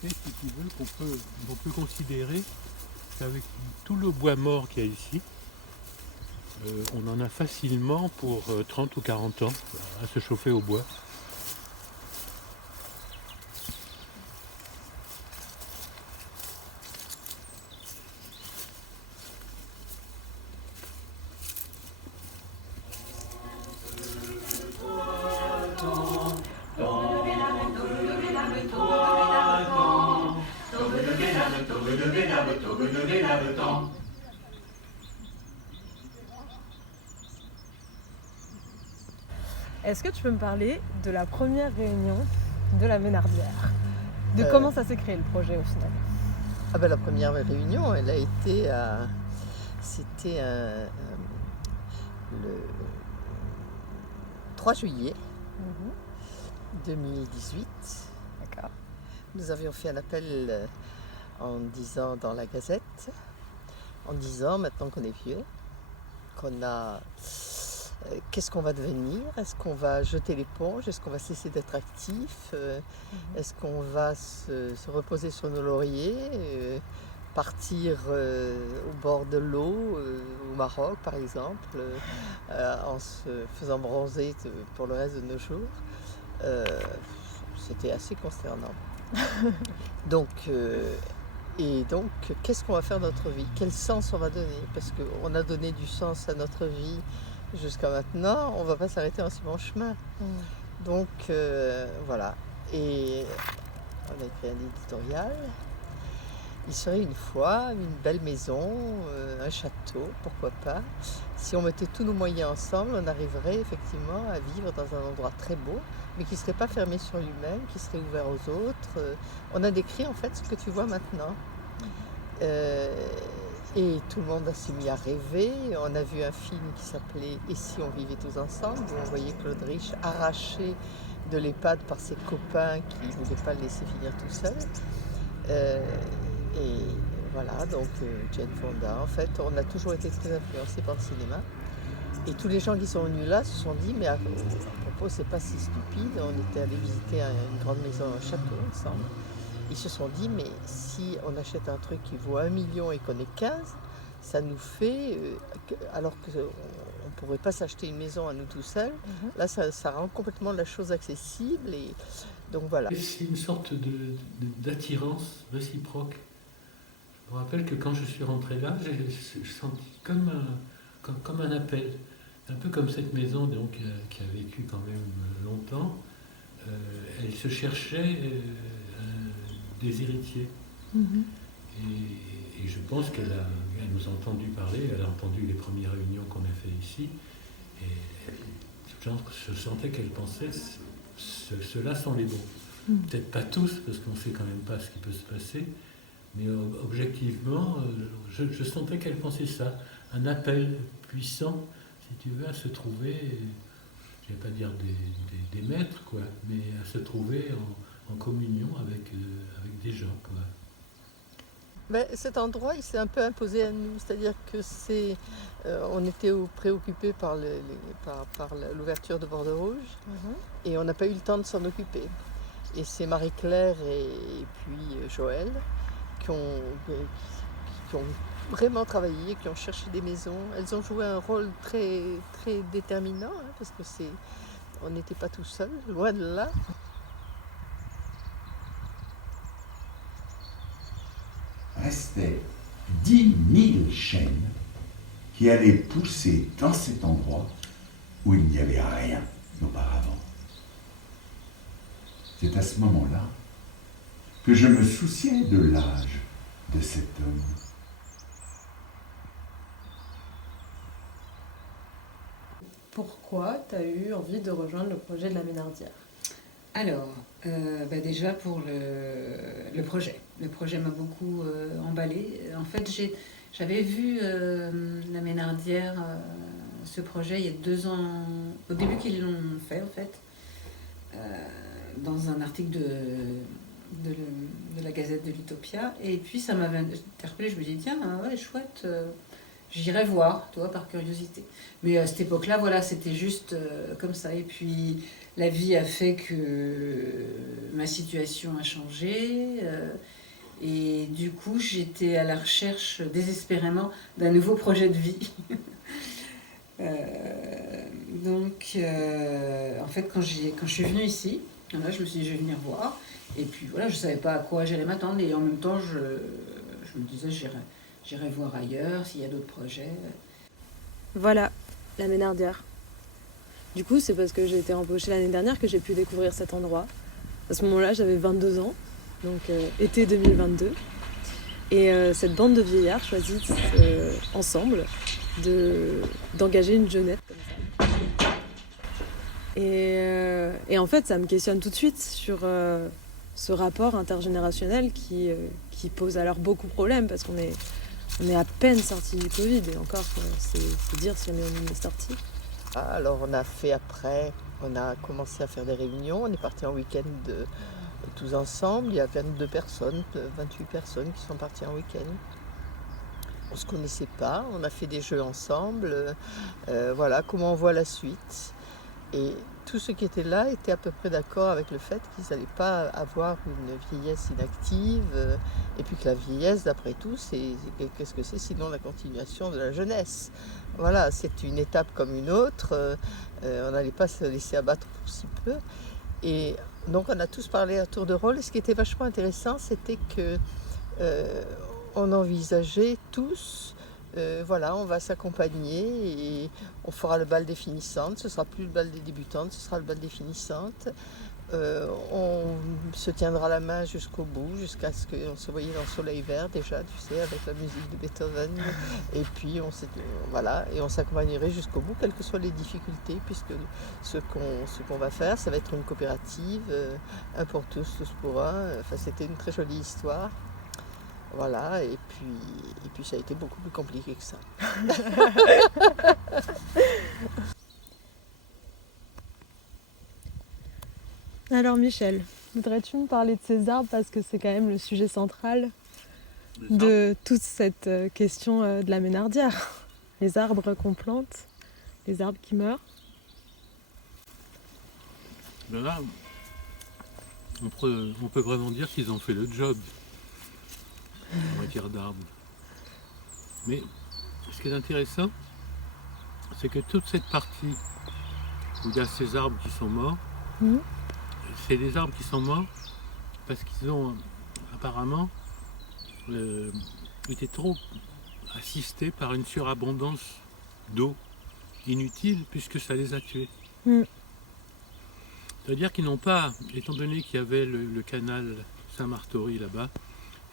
fait, si tu veux, on peut considérer qu'avec tout le bois mort qu'il y a ici, on en a facilement pour 30 ou 40 ans à se chauffer au bois. Est-ce que tu peux me parler de la première réunion de la Ménardière? De Euh, comment ça s'est créé le projet au final? la première réunion, elle a été c'était le 3 juillet Mhm. 2018. D'accord. Nous avions fait un appel en disant dans la Gazette, en disant maintenant qu'on est vieux, qu'on a qu'est-ce qu'on va devenir? Est-ce qu'on va jeter l'éponge? Est-ce qu'on va cesser d'être actif? Est-ce qu'on va se reposer sur nos lauriers? Partir au bord de l'eau, au Maroc par exemple, en se faisant bronzer pour le reste de nos jours. C'était assez consternant. Donc, qu'est-ce qu'on va faire de notre vie? Quel sens on va donner? Parce qu'on a donné du sens à notre vie jusqu'à maintenant, on ne va pas s'arrêter en si bon chemin. Donc, voilà. Et on a écrit un éditorial. Il serait une fois une belle maison, un château, pourquoi pas. Si on mettait tous nos moyens ensemble, on arriverait effectivement à vivre dans un endroit très beau, mais qui ne serait pas fermé sur lui-même, qui serait ouvert aux autres. On a décrit en fait ce que tu vois maintenant. Et tout le monde s'est mis à rêver. On a vu un film qui s'appelait « Et si on vivait tous ensemble ?» où on voyait Claude Rich arraché de l'EHPAD par ses copains qui ne voulaient pas le laisser finir tout seul. Et voilà, donc Jane Fonda, en fait, on a toujours été très influencés par le cinéma. Et tous les gens qui sont venus là se sont dit, mais à propos, c'est pas si stupide. On était allés visiter une grande maison, un château ensemble. Ils se sont dit, mais si on achète un truc qui vaut 1 million et qu'on est 15, ça nous fait, alors qu'on ne pourrait pas s'acheter une maison à nous tout seuls, là ça rend complètement la chose accessible. Et donc voilà. C'est une sorte d'attirance réciproque. Je me rappelle que quand je suis rentré là, j'ai senti comme un appel. Un peu comme cette maison donc, qui a vécu quand même longtemps. Elle se cherchait des héritiers. Et je pense elle nous a entendu parler, elle a entendu les premières réunions qu'on a fait ici. Et je sentais qu'elle pensait, ceux-là sont les bons. Peut-être pas tous, parce qu'on ne sait quand même pas ce qui peut se passer, mais objectivement, je sentais qu'elle pensait ça. Un appel puissant, si tu veux, à se trouver, je ne vais pas dire des maîtres, quoi, mais à se trouver en communion avec des gens, quoi. Ben, cet endroit, il s'est un peu imposé à nous, c'est-à-dire que on était préoccupés par l'ouverture de Bordeaux Rouge et on n'a pas eu le temps de s'en occuper. Et c'est Marie-Claire et puis Joël qui ont vraiment travaillé, qui ont cherché des maisons. Elles ont joué un rôle très, très déterminant, hein, parce que on n'était pas tout seul, loin de là. Restaient 10 000 chênes qui allaient pousser dans cet endroit où il n'y avait rien auparavant. C'est à ce moment-là que je me souciais de l'âge de cet homme. Pourquoi tu as eu envie de rejoindre le projet de la Ménardière? Alors, déjà pour le projet. Le projet m'a beaucoup emballée. En fait, j'avais vu la Ménardière, ce projet, il y a 2 ans, au début qu'ils l'ont fait, en fait, dans un article de la Gazette de l'Utopia. Et puis, ça m'avait interpellée. Je me dis, tiens, ouais, chouette. j'irai voir, tu vois, par curiosité. Mais à cette époque-là, voilà, c'était juste comme ça. Et puis la vie a fait que ma situation a changé. Et du coup, j'étais à la recherche désespérément d'un nouveau projet de vie. En fait, quand je suis venue ici, là, je me suis dit, je vais venir voir. Et puis voilà, je ne savais pas à quoi j'allais m'attendre. Et en même temps, je me disais, j'irai voir ailleurs s'il y a d'autres projets. Voilà, la Ménardière. Du coup, c'est parce que j'ai été embauchée l'année dernière que j'ai pu découvrir cet endroit. À ce moment-là, j'avais 22 ans, donc été 2022. Et cette bande de vieillards choisit ensemble d'engager une jeunette comme ça. Et en fait, ça me questionne tout de suite sur ce rapport intergénérationnel qui pose alors beaucoup de problèmes parce qu'on est à peine sorti du Covid et encore, c'est dire si on est sorti. Alors on a fait après, on a commencé à faire des réunions, on est parti en week-end tous ensemble, il y a 22 personnes, 28 personnes qui sont parties en week-end. On ne se connaissait pas, on a fait des jeux ensemble, voilà comment on voit la suite. Et tous ceux qui étaient là étaient à peu près d'accord avec le fait qu'ils n'allaient pas avoir une vieillesse inactive, et puis que la vieillesse, d'après tout, qu'est-ce que c'est sinon la continuation de la jeunesse. Voilà, c'est une étape comme une autre, on n'allait pas se laisser abattre pour si peu. Et donc on a tous parlé à tour de rôle, et ce qui était vachement intéressant, c'était que on envisageait tous, voilà, on va s'accompagner et on fera le bal des finissantes, ce sera plus le bal des débutantes, ce sera le bal des finissantes. On se tiendra la main jusqu'au bout, jusqu'à ce qu'on se voyait dans le soleil vert déjà, tu sais, avec la musique de Beethoven. Et puis voilà, et on s'accompagnerait jusqu'au bout, quelles que soient les difficultés, puisque ce qu'on va faire, ça va être une coopérative, un pour tous, tous pour un. Enfin, c'était une très jolie histoire. Voilà, et puis ça a été beaucoup plus compliqué que ça. Alors Michel, voudrais-tu me parler de ces arbres parce que c'est quand même le sujet central de toute cette question de la Ménardière. Les arbres qu'on plante, les arbres qui meurent. Ben là, on peut vraiment dire qu'ils ont fait le job en matière d'arbres. Mais ce qui est intéressant, c'est que toute cette partie où il y a ces arbres qui sont morts, c'est des arbres qui sont morts parce qu'ils ont apparemment été trop assistés par une surabondance d'eau inutile puisque ça les a tués. C'est-à-dire qu'ils n'ont pas, étant donné qu'il y avait le canal Saint-Martory là-bas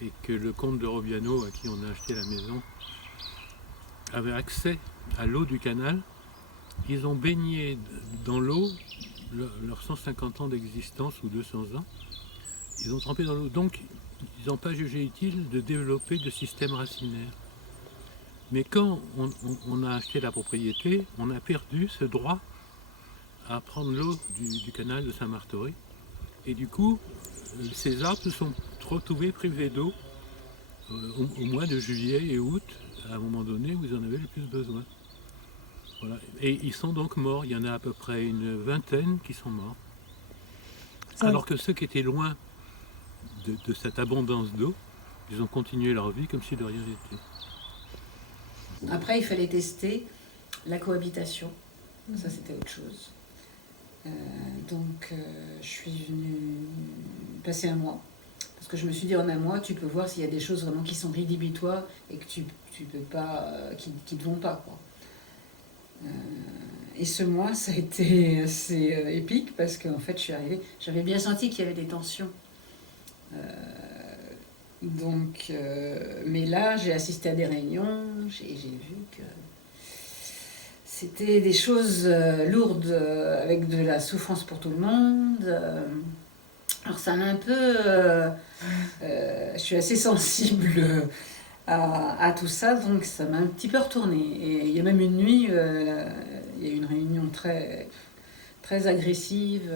et que le comte de Robiano, à qui on a acheté la maison, avait accès à l'eau du canal, ils ont baigné dans l'eau leurs 150 ans d'existence ou 200 ans. Ils ont trempé dans l'eau. Donc, ils n'ont pas jugé utile de développer de système racinaire. Mais quand on a acheté la propriété, on a perdu ce droit à prendre l'eau du canal de Saint-Martory. Et du coup, ces arbres se sont retrouvés privés d'eau au mois de juillet et août, à un moment donné où ils en avaient le plus besoin. Voilà. Et ils sont donc morts. Il y en a à peu près une vingtaine qui sont morts. Alors que ceux qui étaient loin de cette abondance d'eau, ils ont continué leur vie comme si de rien n'était. Après, il fallait tester la cohabitation. Ça, c'était autre chose. Je suis venue passer un mois. Parce que je me suis dit, en un mois, tu peux voir s'il y a des choses vraiment qui sont rédhibitoires et que tu peux pas, qui ne vont pas, quoi. Et ce mois, ça a été assez épique parce qu'en fait, je suis arrivée, j'avais bien senti qu'il y avait des tensions. Mais là, j'ai assisté à des réunions, j'ai vu que c'était des choses lourdes, avec de la souffrance pour tout le monde. Alors ça m'a un peu... je suis assez sensible à tout ça, donc ça m'a un petit peu retourné. Et il y a même une nuit, il y a eu une réunion très, très agressive,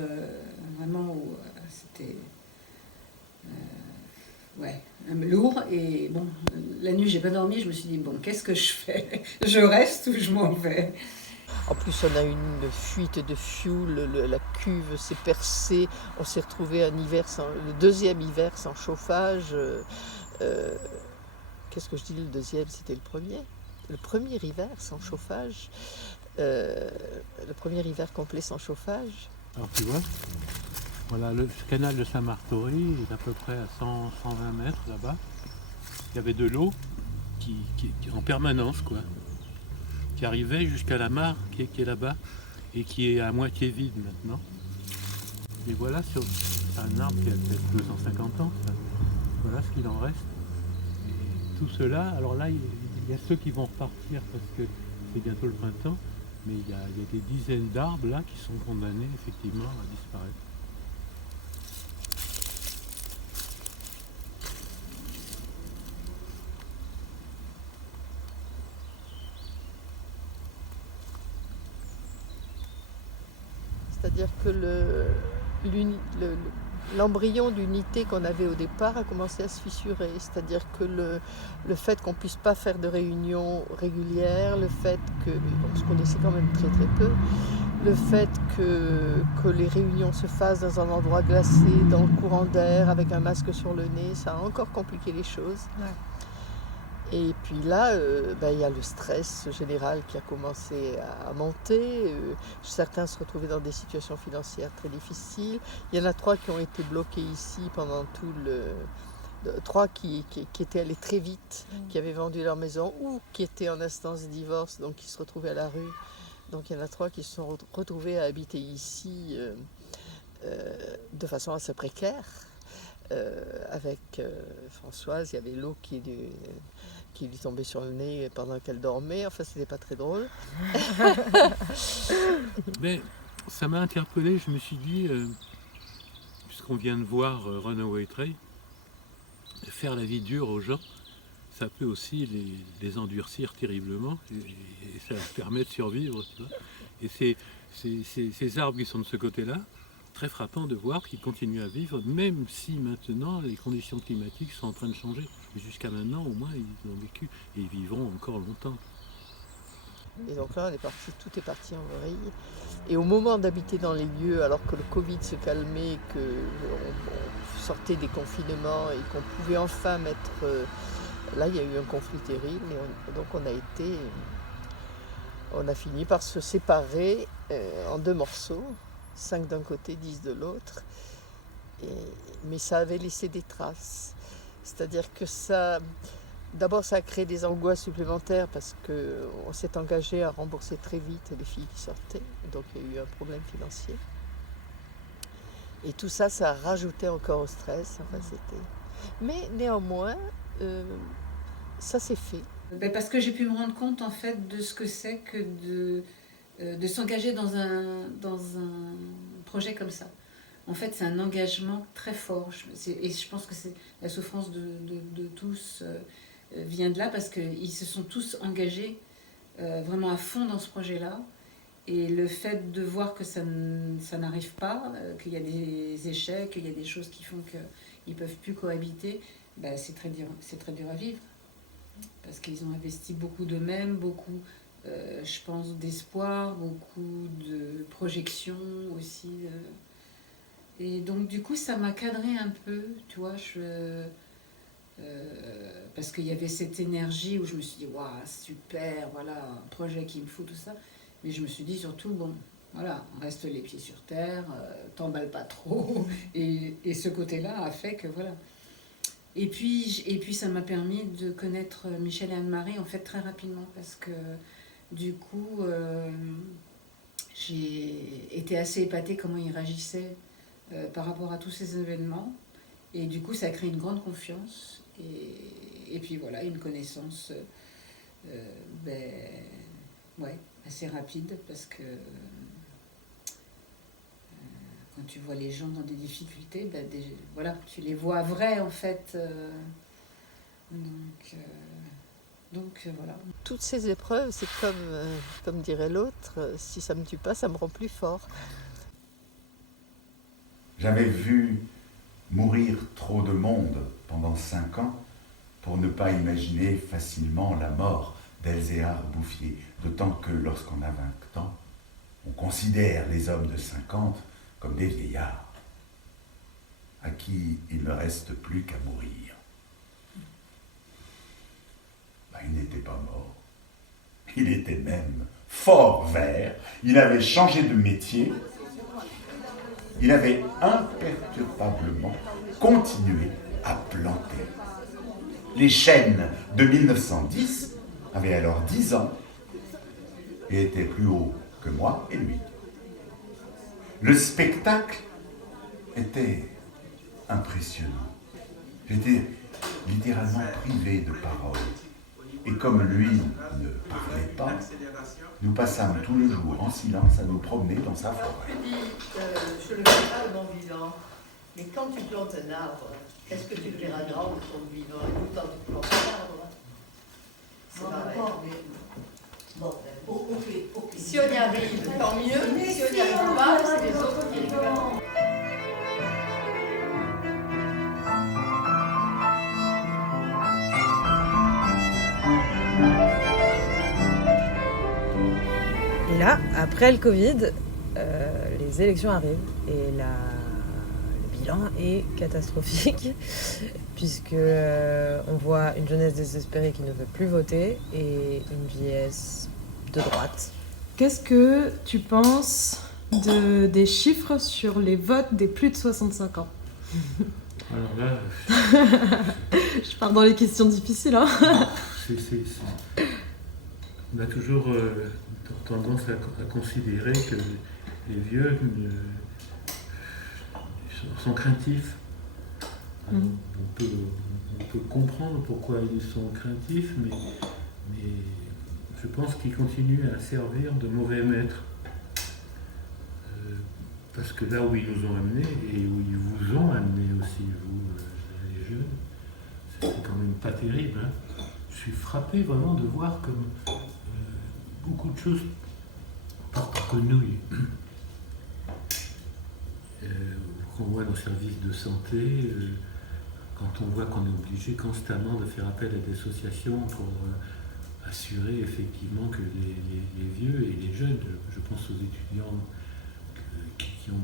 vraiment où c'était... ouais, lourd. Et bon, la nuit, j'ai pas dormi. Je me suis dit, bon, qu'est-ce que je fais? Je reste ou je m'en vais? En plus, on a eu une fuite de fuel, la cuve s'est percée. On s'est retrouvé le deuxième hiver sans chauffage. Qu'est-ce que je dis, le deuxième, c'était le premier? Le premier hiver sans chauffage. Le premier hiver complet sans chauffage. Alors tu vois, voilà, le canal de Saint-Martory est à peu près à 120 mètres là-bas. Il y avait de l'eau qui en permanence, quoi, qui arrivait jusqu'à la mare qui est là-bas et qui est à moitié vide maintenant. Et voilà, c'est un arbre qui a peut-être 250 ans, ça. Voilà ce qu'il en reste. Et tout cela, alors là, il y a ceux qui vont repartir parce que c'est bientôt le printemps, mais il y a des dizaines d'arbres là qui sont condamnés effectivement à disparaître. C'est-à-dire que l'embryon d'unité qu'on avait au départ a commencé à se fissurer. C'est-à-dire que le fait qu'on ne puisse pas faire de réunions régulières, le fait que, on se connaissait quand même très très peu, le fait que les réunions se fassent dans un endroit glacé, dans le courant d'air, avec un masque sur le nez, ça a encore compliqué les choses. Ouais. Et puis là, il y a le stress général qui a commencé à monter. Certains se retrouvaient dans des situations financières très difficiles. Il y en a 3 qui ont été bloqués ici pendant tout le... 3 qui étaient allés très vite, qui avaient vendu leur maison ou qui étaient en instance de divorce, donc qui se retrouvaient à la rue. Donc il y en a 3 qui se sont retrouvés à habiter ici de façon assez précaire. Avec Françoise, il y avait l'eau qui lui tombait sur le nez pendant qu'elle dormait. Enfin, c'était pas très drôle. Mais ça m'a interpellé, je me suis dit, puisqu'on vient de voir Runaway Train, faire la vie dure aux gens, ça peut aussi les endurcir terriblement et ça leur permet de survivre. Tu vois. Et ces arbres qui sont de ce côté-là, très frappant de voir qu'ils continuent à vivre, même si maintenant les conditions climatiques sont en train de changer. Mais jusqu'à maintenant, au moins, ils ont vécu et ils vivront encore longtemps. Et donc là, tout est parti en vrille. Et au moment d'habiter dans les lieux, alors que le Covid se calmait, qu'on sortait des confinements et qu'on pouvait enfin mettre... là, il y a eu un conflit terrible et donc on a fini par se séparer en 2 morceaux. 5 d'un côté, 10 de l'autre. Mais ça avait laissé des traces. C'est-à-dire que d'abord, ça a créé des angoisses supplémentaires parce qu'on s'est engagé à rembourser très vite les filles qui sortaient. Donc, il y a eu un problème financier. Et tout ça, ça a rajouté encore au stress. Enfin, Mais néanmoins, ça s'est fait. Parce que j'ai pu me rendre compte, en fait, de ce que c'est que de s'engager dans un projet comme ça. En fait, c'est un engagement très fort. Et je pense que la souffrance de tous vient de là parce qu'ils se sont tous engagés vraiment à fond dans ce projet-là. Et le fait de voir que ça n'arrive pas, qu'il y a des échecs, qu'il y a des choses qui font qu'ils ne peuvent plus cohabiter, c'est très dur à vivre. Parce qu'ils ont investi beaucoup d'eux-mêmes, beaucoup... je pense d'espoir, beaucoup de projection aussi. Et donc du coup ça m'a cadré un peu, tu vois, parce qu'il y avait cette énergie où je me suis dit waouh super, voilà un projet qui me faut tout ça. Mais je me suis dit surtout bon voilà, reste les pieds sur terre, t'emballe pas trop. Et ce côté-là a fait que voilà. Et puis ça m'a permis de connaître Michel et Anne-Marie en fait très rapidement parce que du coup, j'ai été assez épatée comment ils réagissaient par rapport à tous ces événements. Et du coup, ça a créé une grande confiance. Et puis voilà, une connaissance assez rapide. Parce que quand tu vois les gens dans des difficultés, voilà, tu les vois vrais en fait. Donc voilà. Toutes ces épreuves, c'est comme dirait l'autre, si ça ne me tue pas, ça me rend plus fort. J'avais vu mourir trop de monde pendant 5 ans pour ne pas imaginer facilement la mort d'Elzéar Bouffier, d'autant que lorsqu'on a 20 ans, on considère les hommes de 50 comme des vieillards, à qui il ne reste plus qu'à mourir. Il n'était pas mort, il était même fort vert, il avait changé de métier, il avait imperturbablement continué à planter. Les chênes de 1910 avaient alors 10 ans et étaient plus hauts que moi et lui. Le spectacle était impressionnant. J'étais littéralement privé de parole. Et comme lui ne parlait pas, nous passâmes tout le jour en silence à nous promener dans sa forêt. Je ne le fais pas de mon vivant, mais quand tu plantes un arbre, est-ce que tu le verras grand de ton vivant? Et pourtant tu plantes un arbre. C'est pareil. Bon, ok. Si on y arrive, tant mieux. Si on n'y arrive pas, c'est les autres qui arriveront. Et là, après le Covid, les élections arrivent et le bilan est catastrophique puisque on voit une jeunesse désespérée qui ne veut plus voter et une vieillesse de droite. Qu'est-ce que tu penses des chiffres sur les votes des plus de 65 ans? Alors là, Je pars dans les questions difficiles, hein. on a toujours tendance à considérer que les vieux sont craintifs. Alors, on peut comprendre pourquoi ils sont craintifs, mais je pense qu'ils continuent à servir de mauvais maîtres. Parce que là où ils nous ont amenés, et où ils vous ont amenés aussi, vous, les jeunes, c'est quand même pas terrible. Hein. Je suis frappé vraiment de voir comme beaucoup de choses partent en quenouille. Qu'on voit nos services de santé, quand on voit qu'on est obligé constamment de faire appel à des associations pour assurer effectivement que les vieux et les jeunes, je pense aux étudiants qui n'ont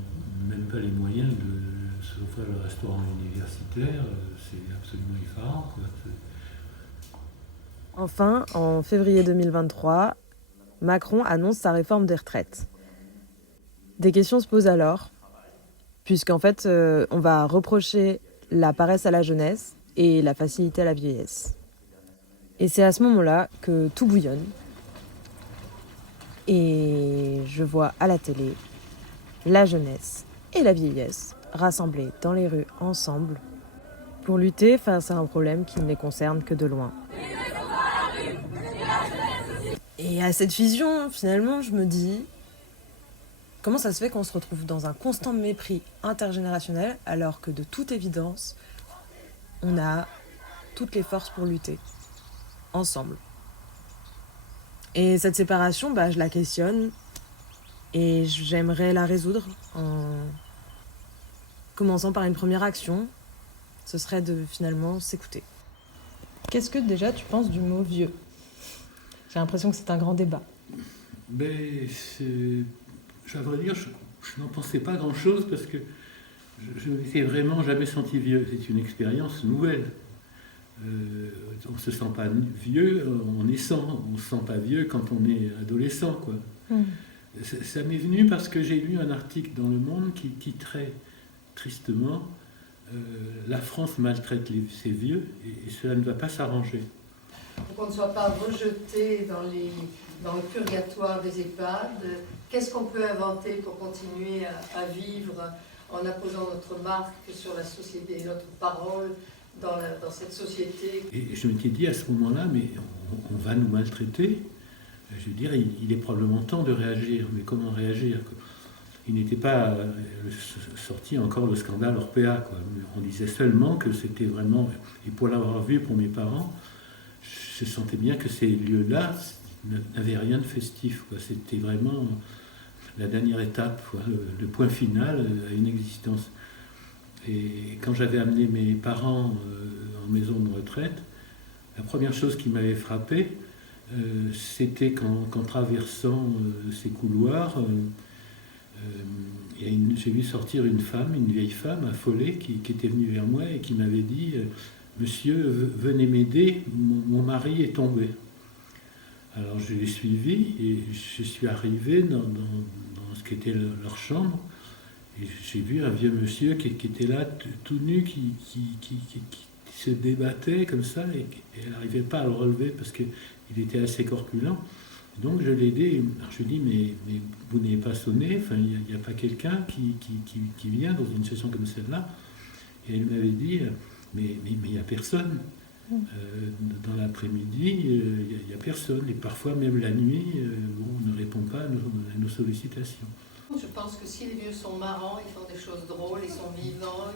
même pas les moyens de s'offrir le restaurant universitaire, c'est absolument effarant, quoi. Enfin, en février 2023, Macron annonce sa réforme des retraites. Des questions se posent alors, puisqu'en fait, on va reprocher la paresse à la jeunesse et la facilité à la vieillesse. Et c'est à ce moment-là que tout bouillonne. Et je vois à la télé la jeunesse et la vieillesse rassemblées dans les rues ensemble pour lutter face à un problème qui ne les concerne que de loin. Et à cette vision, finalement, je me dis, comment ça se fait qu'on se retrouve dans un constant mépris intergénérationnel alors que de toute évidence, on a toutes les forces pour lutter, ensemble. Et cette séparation, je la questionne et j'aimerais la résoudre en commençant par une première action, ce serait de finalement s'écouter. Qu'est-ce que déjà tu penses du mot vieux? J'ai l'impression que c'est un grand débat. Mais à vrai dire, je n'en pensais pas grand-chose parce que je ne m'étais vraiment jamais senti vieux. C'est une expérience nouvelle. On ne se sent pas vieux en naissant, on ne se sent pas vieux quand on est adolescent, quoi. Ça m'est venu parce que j'ai lu un article dans Le Monde qui titrait tristement La France maltraite ses vieux et cela ne va pas s'arranger. Pour qu'on ne soit pas rejeté dans le purgatoire des EHPAD, qu'est-ce qu'on peut inventer pour continuer à vivre en apposant notre marque sur la société, notre parole dans cette société? Et je m'étais dit à ce moment-là, mais on va nous maltraiter. Je veux dire, il est probablement temps de réagir. Mais comment réagir? Il n'était pas sorti encore le scandale Orpea, quoi. On disait seulement que c'était vraiment... Et pour l'avoir vu pour mes parents, je sentais bien que ces lieux-là n'avaient rien de festif, quoi. C'était vraiment la dernière étape, quoi, le point final à une existence. Et quand j'avais amené mes parents en maison de retraite, la première chose qui m'avait frappé, c'était qu'en traversant ces couloirs, j'ai vu sortir une vieille femme affolée, qui était venue vers moi et qui m'avait dit Monsieur, venez m'aider, mon mari est tombé. Alors je l'ai suivi et je suis arrivé dans ce qu'était leur chambre. Et j'ai vu un vieux monsieur qui était là, tout nu, qui se débattait comme ça, et elle n'arrivait pas à le relever parce qu'il était assez corpulent. Donc je l'ai aidé. Alors je lui ai dit, mais vous n'avez pas sonné, enfin, il n'y a pas quelqu'un qui vient dans une situation comme celle-là. Et elle m'avait dit, mais il n'y a personne. Dans l'après-midi, il n'y a personne. Et parfois, même la nuit, on ne répond pas à nos sollicitations. Je pense que si les vieux sont marrants, ils font des choses drôles, ils sont vivants,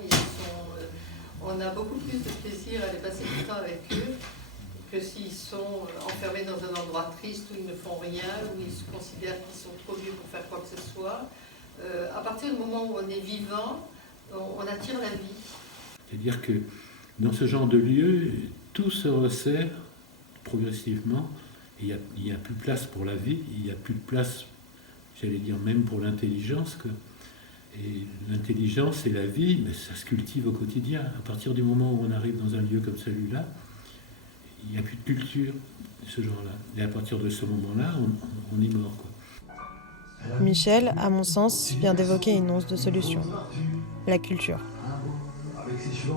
on a beaucoup plus de plaisir à aller passer du temps avec eux que s'ils sont enfermés dans un endroit triste où ils ne font rien, où ils se considèrent qu'ils sont trop vieux pour faire quoi que ce soit. À partir du moment où on est vivant, on attire la vie. C'est-à-dire que dans ce genre de lieu, tout se resserre progressivement, et il n'y a plus de place pour la vie, il n'y a plus de place, j'allais dire même pour l'intelligence. Et l'intelligence et la vie, mais ça se cultive au quotidien. À partir du moment où on arrive dans un lieu comme celui-là, il n'y a plus de culture de ce genre-là. Et à partir de ce moment-là, on est mort, quoi. Michel, à mon sens, vient d'évoquer une once de solution. La culture.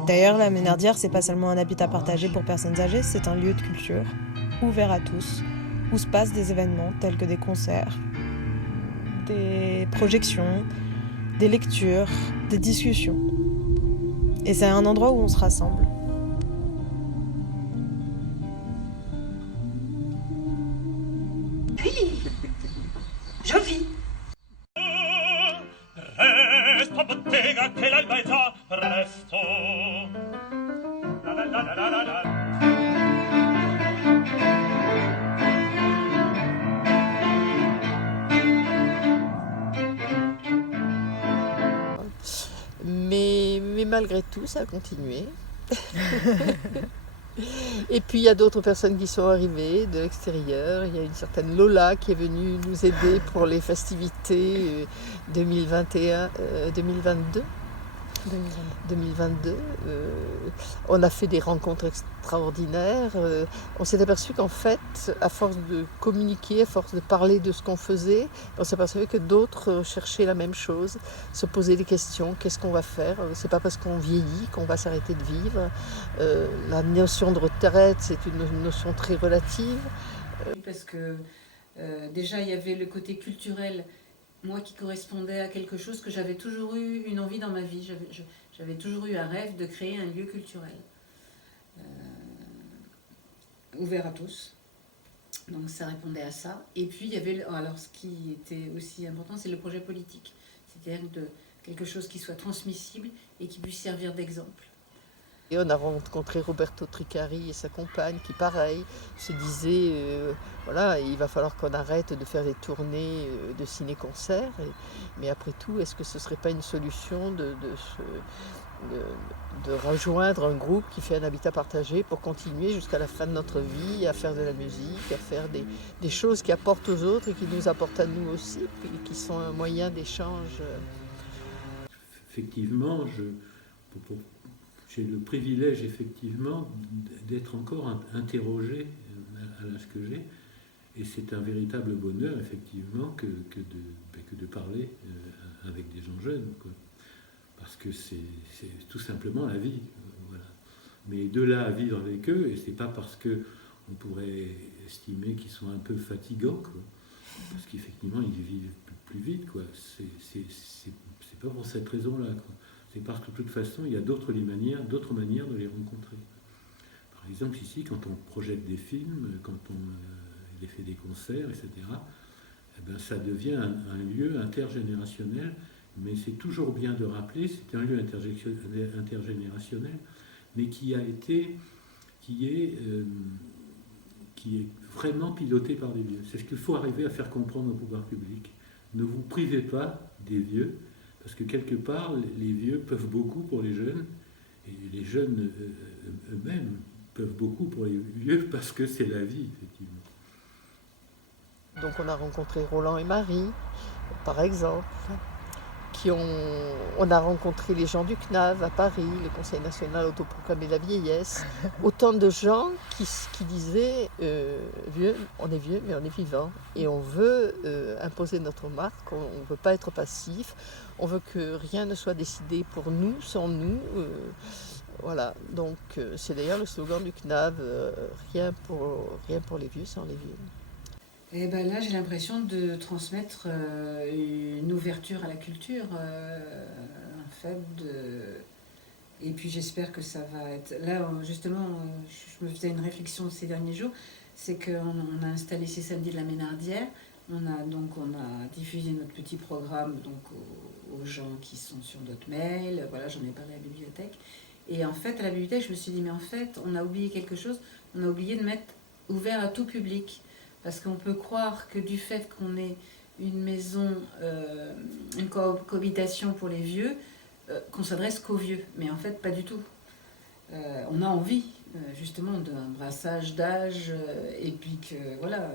D'ailleurs, la Ménardière, c'est pas seulement un habitat partagé pour personnes âgées, c'est un lieu de culture, ouvert à tous, où se passent des événements tels que des concerts, des projections, des lectures, des discussions. Et c'est un endroit où on se rassemble. Puis, je vis. Resta bottega che l'alba è già presto. La la la la la la. Mais malgré tout, ça a continué. Et puis il y a d'autres personnes qui sont arrivées de l'extérieur. Il y a une certaine Lola qui est venue nous aider pour les festivités 2022. On a fait des rencontres extraordinaires. On s'est aperçu qu'en fait, à force de communiquer, à force de parler de ce qu'on faisait, on s'est aperçu que d'autres cherchaient la même chose, se posaient des questions. Qu'est-ce qu'on va faire? C'est pas parce qu'on vieillit qu'on va s'arrêter de vivre. La notion de retraite, c'est une notion très relative. Parce que déjà, il y avait le côté culturel, moi qui correspondait à quelque chose que j'avais toujours eu une envie dans ma vie. J'avais toujours eu un rêve de créer un lieu culturel ouvert à tous. Donc ça répondait à ça. Et puis il y avait, alors ce qui était aussi important, c'est le projet politique. C'est-à-dire quelque chose qui soit transmissible et qui puisse servir d'exemple. Et on a rencontré Roberto Tricari et sa compagne qui, pareil, se disaient voilà, il va falloir qu'on arrête de faire des tournées de ciné-concerts. Mais après tout, est-ce que ce ne serait pas une solution de rejoindre un groupe qui fait un habitat partagé pour continuer jusqu'à la fin de notre vie à faire de la musique, à faire des choses qui apportent aux autres et qui nous apportent à nous aussi, et qui sont un moyen d'échange. Effectivement, j'ai le privilège, effectivement, d'être encore interrogé à l'âge que j'ai. Et c'est un véritable bonheur, effectivement, que de parler avec des gens jeunes, quoi. Parce que c'est tout simplement la vie. Voilà. Mais de là à vivre avec eux, et c'est pas parce qu'on pourrait estimer qu'ils sont un peu fatigants, quoi. Parce qu'effectivement, ils vivent plus vite, quoi. C'est pas pour cette raison-là, quoi. C'est parce que de toute façon, il y a d'autres manières de les rencontrer. Par exemple, ici, quand on projette des films, quand on fait des concerts, etc., eh ben, ça devient un lieu intergénérationnel, mais c'est toujours bien de rappeler, c'est un lieu intergénérationnel, mais qui est vraiment piloté par des vieux. C'est ce qu'il faut arriver à faire comprendre au pouvoir public. Ne vous privez pas des vieux, Parce que quelque part, les vieux peuvent beaucoup pour les jeunes, et les jeunes eux-mêmes peuvent beaucoup pour les vieux, parce que c'est la vie, effectivement. Donc on a rencontré Roland et Marie, par exemple. On a rencontré les gens du CNAV à Paris, le Conseil national autoproclamé de la vieillesse. Autant de gens qui disaient vieux, on est vieux mais on est vivant. Et on veut imposer notre marque, on ne veut pas être passif, on veut que rien ne soit décidé pour nous, sans nous. Voilà, donc c'est d'ailleurs le slogan du CNAV, rien pour les vieux sans les vieux. Et ben là, j'ai l'impression de transmettre une ouverture à la culture, en fait. Et puis j'espère que ça va être... Là, justement, je me faisais une réflexion ces derniers jours, c'est qu'on a installé ces samedis de la Ménardière. On a diffusé notre petit programme donc, aux gens qui sont sur notre mail. Voilà, j'en ai parlé à la bibliothèque. Et en fait, à la bibliothèque, je me suis dit, mais en fait, on a oublié quelque chose. On a oublié de mettre ouvert à tout public. Parce qu'on peut croire que du fait qu'on ait une maison, une cohabitation pour les vieux, qu'on s'adresse qu'aux vieux. Mais en fait, pas du tout. On a envie, justement, d'un brassage d'âge, et puis que, voilà,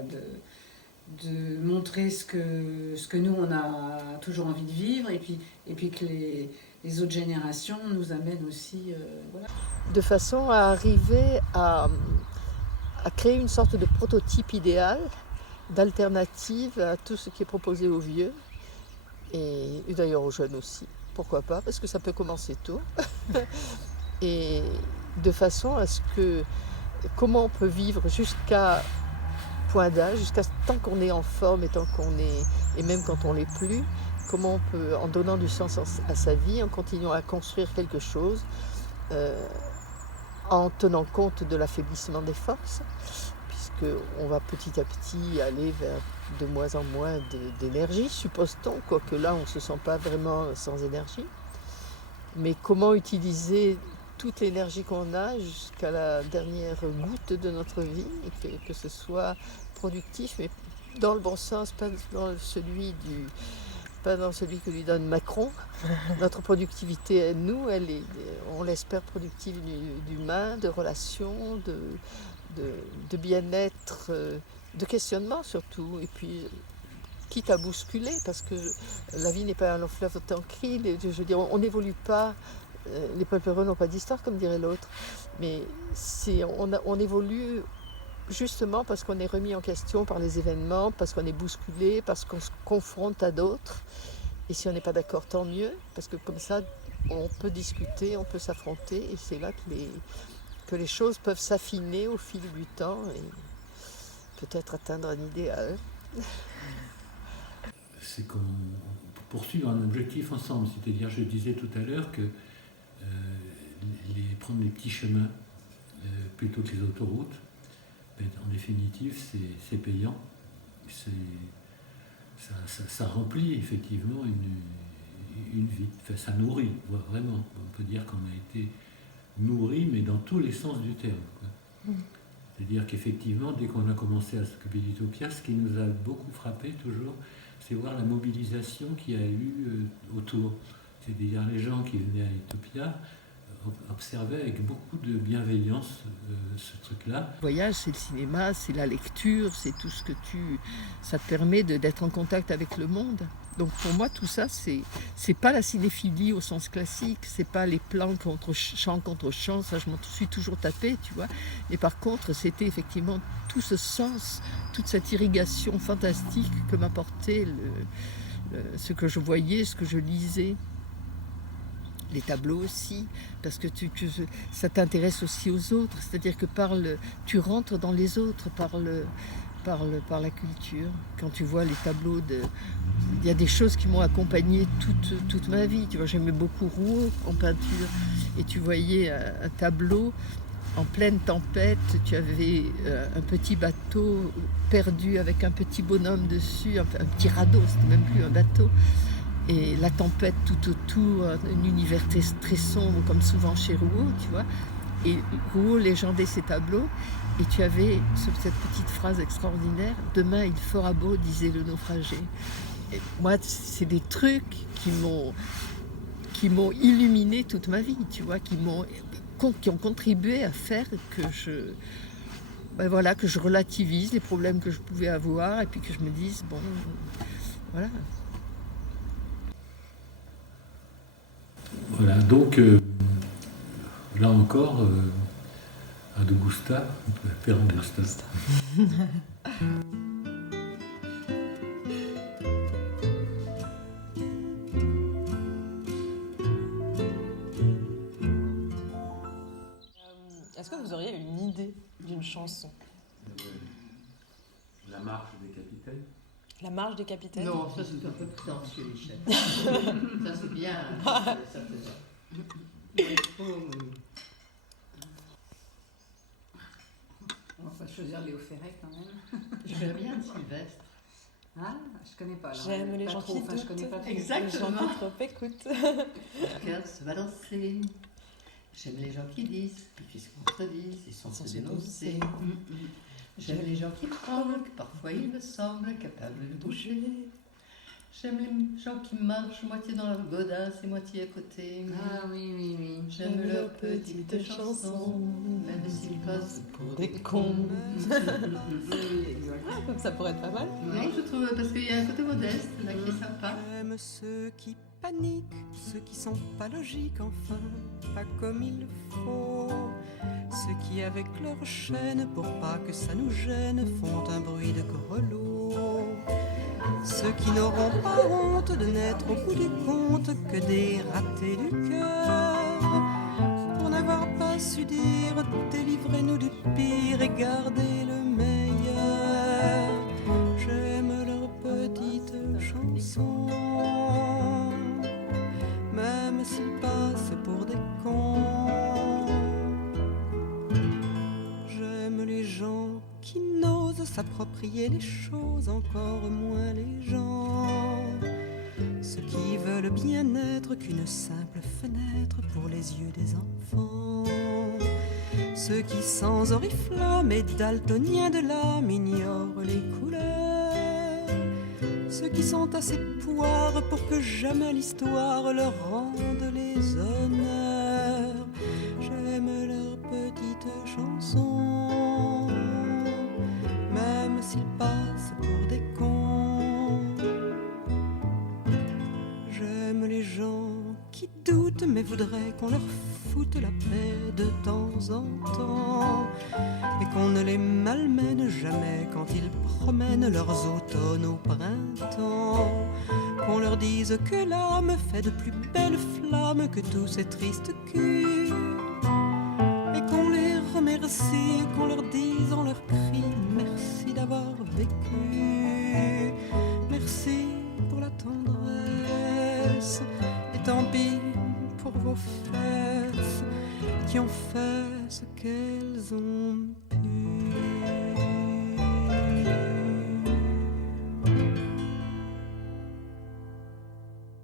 de montrer ce que nous, on a toujours envie de vivre, et puis que les autres générations nous amènent aussi, voilà. De façon à arriver à créer une sorte de prototype idéal, d'alternative à tout ce qui est proposé aux vieux, et d'ailleurs aux jeunes aussi. Pourquoi pas, parce que ça peut commencer tôt. Et de façon à ce que, comment on peut vivre jusqu'à point d'âge, tant qu'on est en forme et tant qu'on est, et même quand on l'est plus, comment on peut, en donnant du sens à sa vie, en continuant à construire quelque chose, en tenant compte de l'affaiblissement des forces, puisqu'on va petit à petit aller vers de moins en moins d'énergie, suppose-t-on, quoique là on ne se sent pas vraiment sans énergie. Mais comment utiliser toute l'énergie qu'on a jusqu'à la dernière goutte de notre vie, et que ce soit productif, mais dans le bon sens, pas dans celui que lui donne Macron. Notre productivité, nous, on l'espère productive d'humain, de relations, de bien-être, de questionnement surtout. Et puis, quitte à bousculer, parce que la vie n'est pas un long fleuve tranquille. Je veux dire, on n'évolue pas. Les peuples heureux n'ont pas d'histoire, comme dirait l'autre. Mais on évolue justement parce qu'on est remis en question par les événements, parce qu'on est bousculé, parce qu'on se confronte à d'autres. Et si on n'est pas d'accord, tant mieux, parce que comme ça, on peut discuter, on peut s'affronter, et c'est là que les choses peuvent s'affiner au fil du temps et peut-être atteindre un idéal. C'est qu'on poursuivre un objectif ensemble, c'est-à-dire, je disais tout à l'heure que prendre les petits chemins plutôt que les autoroutes, en définitive, c'est payant. Ça remplit effectivement une vie. Enfin, ça nourrit, vraiment. On peut dire qu'on a été nourri, mais dans tous les sens du terme, quoi. C'est-à-dire qu'effectivement, dès qu'on a commencé à s'occuper d'Utopia, ce qui nous a beaucoup frappé toujours, c'est voir la mobilisation qu'il y a eu autour. C'est-à-dire les gens qui venaient à Utopia observaient avec beaucoup de bienveillance ce truc-là. Le voyage, c'est le cinéma, c'est la lecture, c'est tout ce que ça te permet d'être en contact avec le monde. Donc pour moi, tout ça, c'est pas la cinéphilie au sens classique, c'est pas les plans contre chant, ça je m'en suis toujours tapé, tu vois. Mais par contre, c'était effectivement tout ce sens, toute cette irrigation fantastique que m'apportait ce que je voyais, ce que je lisais. Les tableaux aussi, parce que ça t'intéresse aussi aux autres, c'est-à-dire que tu rentres dans les autres par la culture. Quand tu vois les tableaux, il y a des choses qui m'ont accompagnée toute ma vie. Tu vois, j'aimais beaucoup Rouault en peinture, et tu voyais un tableau en pleine tempête, tu avais un petit bateau perdu avec un petit bonhomme dessus, un petit radeau, c'était même plus un bateau. Et la tempête tout autour, un univers très sombre, comme souvent chez Rouault, tu vois. Et Rouault légendait ses tableaux, et tu avais cette petite phrase extraordinaire, « Demain il fera beau, disait le naufragé ». Et moi, c'est des trucs qui m'ont illuminé toute ma vie, tu vois, qui ont contribué à faire que que je relativise les problèmes que je pouvais avoir et puis que je me dise, bon, voilà. Voilà, donc là encore, Augusta, Père Augusta. Est-ce que vous auriez une idée d'une chanson? La marche des capitaines. La marche des capitaines? Non, ça c'est un peu prétentieux, les chefs. Ça c'est bien, ça fait ça. On va choisir Léo Ferré quand même. J'aime bien Sylvestre. Ah, je connais pas. J'aime les gens qui doutent. Je connais pas trop. Exactement. Les gens qui trop écoutent. Le cœur se balancer. J'aime les gens qui disent, puis qui se contredisent, ils sont se dénoncer. J'aime les gens qui parlent, que parfois il me semble capables de bouger. J'aime les gens qui marchent moitié dans leur godasse et moitié à côté. Ah oui. J'aime leurs petites chansons, même s'ils passent pour des cons. Ça pourrait être pas mal. Non, je trouve, parce qu'il y a un côté modeste là qui est sympa. J'aime ceux qui paniquent, ceux qui sont pas logiques, enfin, pas comme il le faut. Ceux qui, avec leur chaîne, pour pas que ça nous gêne, font un bruit de grelot. Ceux qui n'auront pas honte de n'être au bout du compte que des ratés du cœur. Pour n'avoir pas su dire, délivrez-nous du pire et gardez le meilleur. J'aime leurs petites chansons, même s'ils passent pour des cons. J'aime les gens qui n'osent s'approprier les choses, encore moins les gens. Ceux qui veulent bien être qu'une simple fenêtre pour les yeux des enfants. Ceux qui sans oriflamme et daltoniens de l'âme ignorent les couleurs. Ceux qui sont assez poires pour que jamais l'histoire leur rende les honneurs. J'aime leurs petites chansons, même s'ils passent pour des cons. J'aime les gens qui doutent mais voudraient qu'on leur foute la paix de temps en temps et qu'on ne les malmène jamais quand ils promènent leurs automnes au printemps. Qu'on leur dise que l'âme fait de plus belles flammes que tous ces tristes culs et qu'on les remercie, qu'on leur dise en leur cri merci d'avoir vécu, merci pour la tendresse et tant pis pour vos fesses qui ont fait ce qu'elles ont